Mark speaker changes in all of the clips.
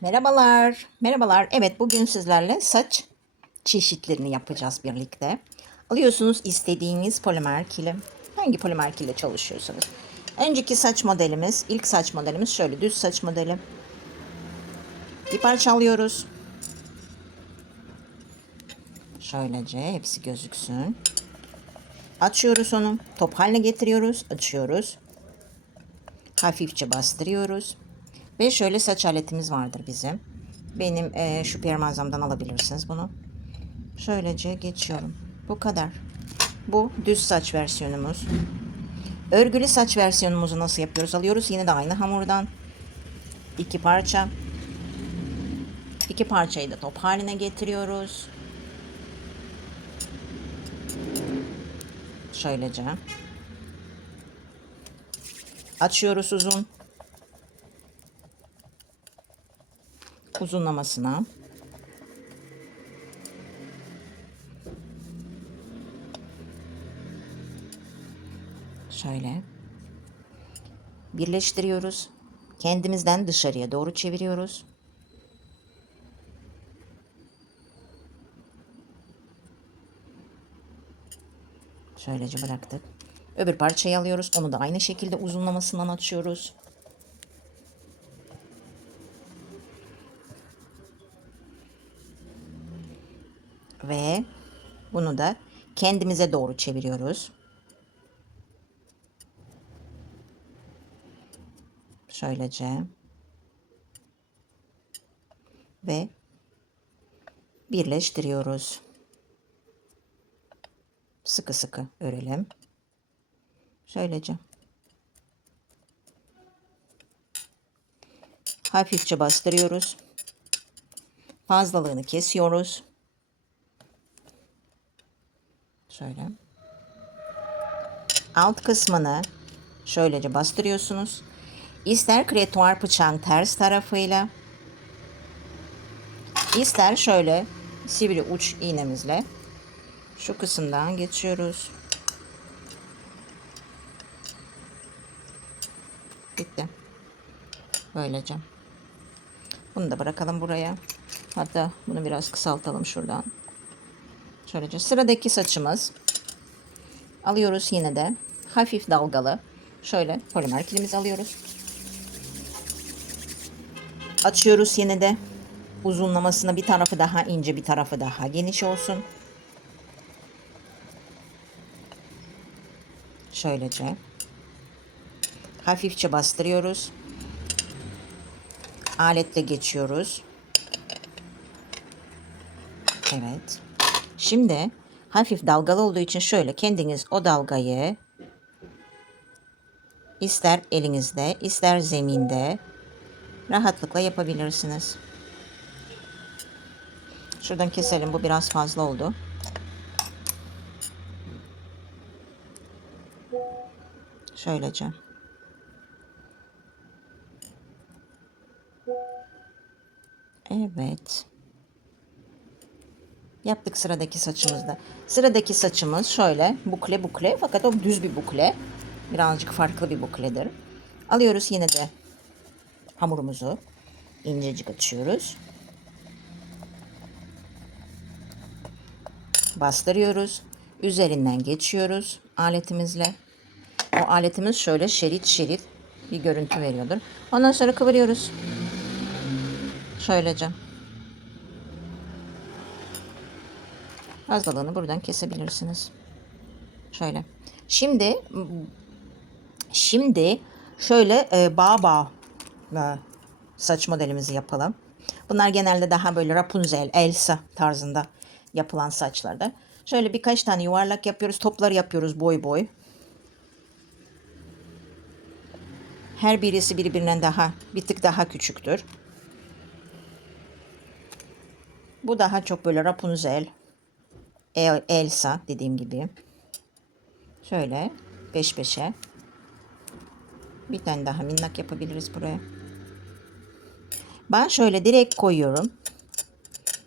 Speaker 1: Merhabalar. Merhabalar. Evet bugün sizlerle saç çeşitlerini yapacağız birlikte. Alıyorsunuz istediğiniz polimer kilim. Hangi polimer kille çalışıyorsunuz? Önceki saç modelimiz, ilk saç modelimiz şöyle düz saç modeli. Bir parça alıyoruz. Şöylece hepsi gözüksün. Açıyoruz onu. Top haline getiriyoruz. Açıyoruz. Hafifçe bastırıyoruz. Ve şöyle saç aletimiz vardır bizim. Benim eee şu PR mağazamdan alabilirsiniz bunu. Şöylece geçiyorum. Bu kadar. Bu düz saç versiyonumuz. Örgülü saç versiyonumuzu nasıl yapıyoruz? Alıyoruz yine de aynı hamurdan. iki parça. İki parçayı da top haline getiriyoruz. Şöylece. Açıyoruz uzun. Uzunlamasına. Şöyle. Birleştiriyoruz. Kendimizden dışarıya doğru çeviriyoruz. Şöylece bıraktık. Öbür parçayı alıyoruz. Onu da aynı şekilde uzunlamasından açıyoruz. Ve bunu da kendimize doğru çeviriyoruz. Şöylece. Ve birleştiriyoruz. Sıkı sıkı örelim. Şöylece. Hafifçe bastırıyoruz. Fazlalığını kesiyoruz. Şöyle. Alt kısmını şöylece bastırıyorsunuz. İster kretuar bıçağın ters tarafıyla ister şöyle sivri uç iğnemizle şu kısımdan geçiyoruz. Bitti. Böylece. Bunu da bırakalım buraya. Hatta bunu biraz kısaltalım şuradan. Şöylece sıradaki saçımız. Alıyoruz yine de hafif dalgalı. Şöyle polimer kilimizi alıyoruz. Açıyoruz yine de uzunlamasına bir tarafı daha ince bir tarafı daha geniş olsun. Şöylece. Hafifçe bastırıyoruz. Aletle geçiyoruz. Evet. Şimdi hafif dalgalı olduğu için şöyle kendiniz o dalgayı ister elinizde ister zeminde rahatlıkla yapabilirsiniz. Şuradan keselim. Bu biraz fazla oldu. Şöylece. Evet. Yaptık sıradaki saçımızda. Sıradaki saçımız şöyle bukle bukle fakat o düz bir bukle. Birazcık farklı bir bukledir. Alıyoruz yine de hamurumuzu incecik açıyoruz. Bastırıyoruz. Üzerinden geçiyoruz aletimizle. O aletimiz şöyle şerit şerit bir görüntü veriyordur. Ondan sonra kıvırıyoruz. Şöylece. Fazlalığını buradan kesebilirsiniz. Şöyle. Şimdi şimdi şöyle e, bağ bağ e, saç modelimizi yapalım. Bunlar genelde daha böyle Rapunzel, Elsa tarzında yapılan saçlarda. Şöyle birkaç tane yuvarlak yapıyoruz. Toplar yapıyoruz boy boy. Her birisi birbirinden daha bir tık daha küçüktür. Bu daha çok böyle Rapunzel, El- Elsa dediğim gibi. Şöyle peş peşe. Bir tane daha minnak yapabiliriz buraya. Ben şöyle direkt koyuyorum.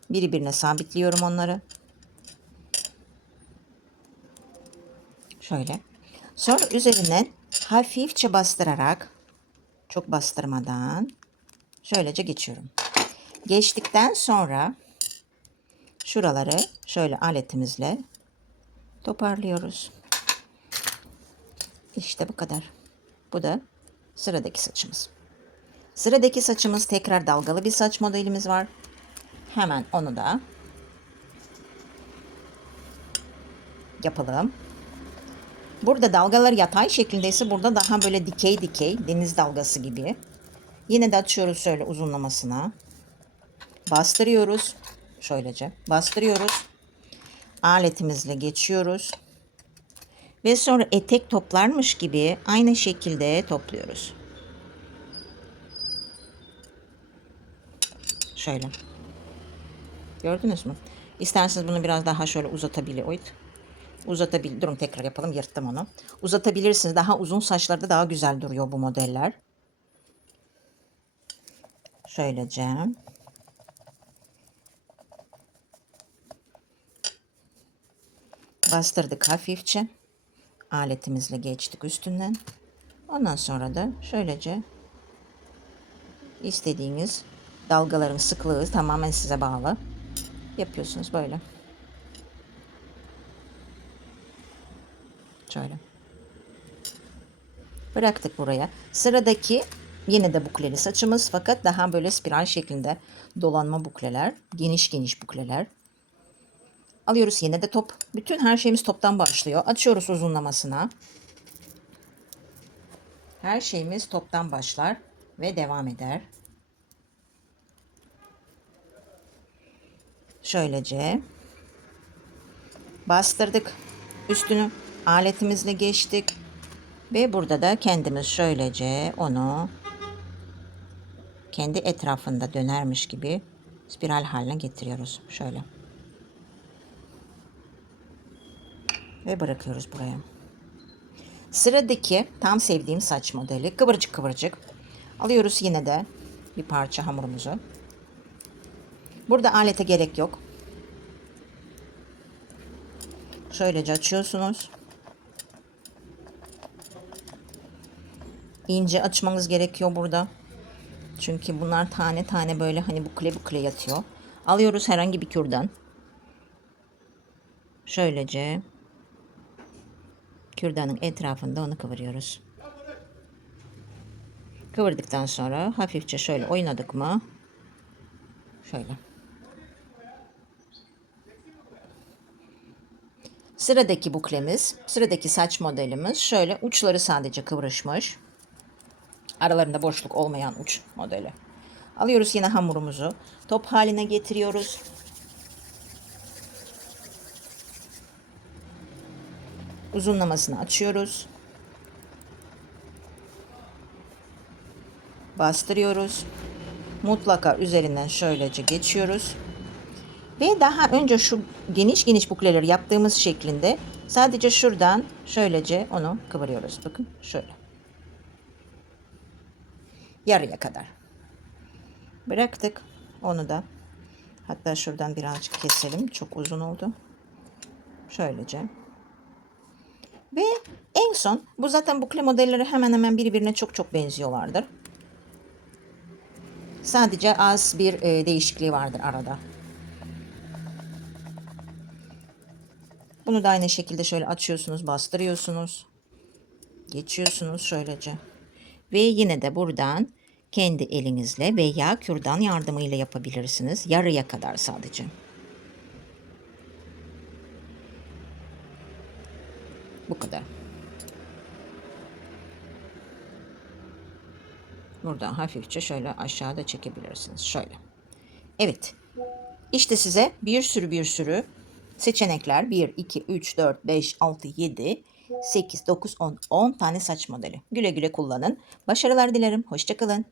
Speaker 1: Birbirine sabitliyorum onları. Şöyle. Sonra üzerinden hafifçe bastırarak çok bastırmadan şöylece geçiyorum. Geçtikten sonra şuraları şöyle aletimizle toparlıyoruz. İşte bu kadar. Bu da sıradaki saçımız. Sıradaki saçımız tekrar dalgalı bir saç modelimiz var. Hemen onu da yapalım. Burada dalgalar yatay şeklindeyse burada daha böyle dikey dikey deniz dalgası gibi. Yine de açıyoruz şöyle uzunlamasına. Bastırıyoruz. Şöylece bastırıyoruz. Aletimizle geçiyoruz. Ve sonra etek toplarmış gibi aynı şekilde topluyoruz. Şöyle. Gördünüz mü? İsterseniz bunu biraz daha şöyle uzatabilir. Oyt. Uzatabil Durun tekrar yapalım. Yırttım onu. Uzatabilirsiniz. Daha uzun saçlarda daha güzel duruyor bu modeller. Şöylece. Bastırdık hafifçe. Aletimizle geçtik üstünden. Ondan sonra da şöylece istediğiniz dalgaların sıklığı tamamen size bağlı. Yapıyorsunuz böyle. Şöyle. Bıraktık buraya. Sıradaki yine de bukleli saçımız fakat daha böyle spiral şeklinde dolanma bukleler. Geniş geniş bukleler. Alıyoruz yine de top. Bütün her şeyimiz toptan başlıyor. Açıyoruz uzunlamasına. Her şeyimiz toptan başlar ve devam eder. Şöylece bastırdık üstünü aletimizle geçtik ve burada da kendimiz şöylece onu kendi etrafında dönermiş gibi spiral haline getiriyoruz. Şöyle. Ve bırakıyoruz buraya. Sıradaki tam sevdiğim saç modeli kıvırcık kıvırcık. Alıyoruz yine de bir parça hamurumuzu. Burada alete gerek yok. Şöylece açıyorsunuz. İnce açmanız gerekiyor burada. Çünkü bunlar tane tane böyle hani bukle bukle yatıyor. Alıyoruz herhangi bir kürdan. Şöylece kürdanın etrafında onu kıvırıyoruz. Kıvırdıktan sonra hafifçe şöyle oynadık mı? Şöyle. Sıradaki buklemiz, sıradaki saç modelimiz şöyle uçları sadece kıvrışmış. Aralarında boşluk olmayan uç modeli. Alıyoruz yine hamurumuzu. Top haline getiriyoruz. Uzunlamasını açıyoruz. Bastırıyoruz. Mutlaka üzerinden şöylece geçiyoruz. Ve daha önce şu geniş geniş bukleleri yaptığımız şeklinde sadece şuradan şöylece onu kıvırıyoruz. Bakın şöyle. Yarıya kadar. Bıraktık onu da. Hatta şuradan birazcık keselim. Çok uzun oldu. Şöylece. Ve en son bu zaten bukle modelleri hemen hemen birbirine çok çok benziyorlardır. Sadece az bir e, değişikliği vardır arada. Bunu da aynı şekilde şöyle açıyorsunuz, bastırıyorsunuz. Geçiyorsunuz şöylece. Ve yine de buradan kendi elinizle veya kürdan yardımıyla yapabilirsiniz. Yarıya kadar sadece. Bu kadar. Buradan hafifçe şöyle aşağıda çekebilirsiniz. Şöyle. Evet. İşte size bir sürü bir sürü seçenekler. 1, 2, 3, 4, 5, 6, 7, 8, 9, 10. 10 tane saç modeli. Güle güle kullanın. Başarılar dilerim. Hoşçakalın.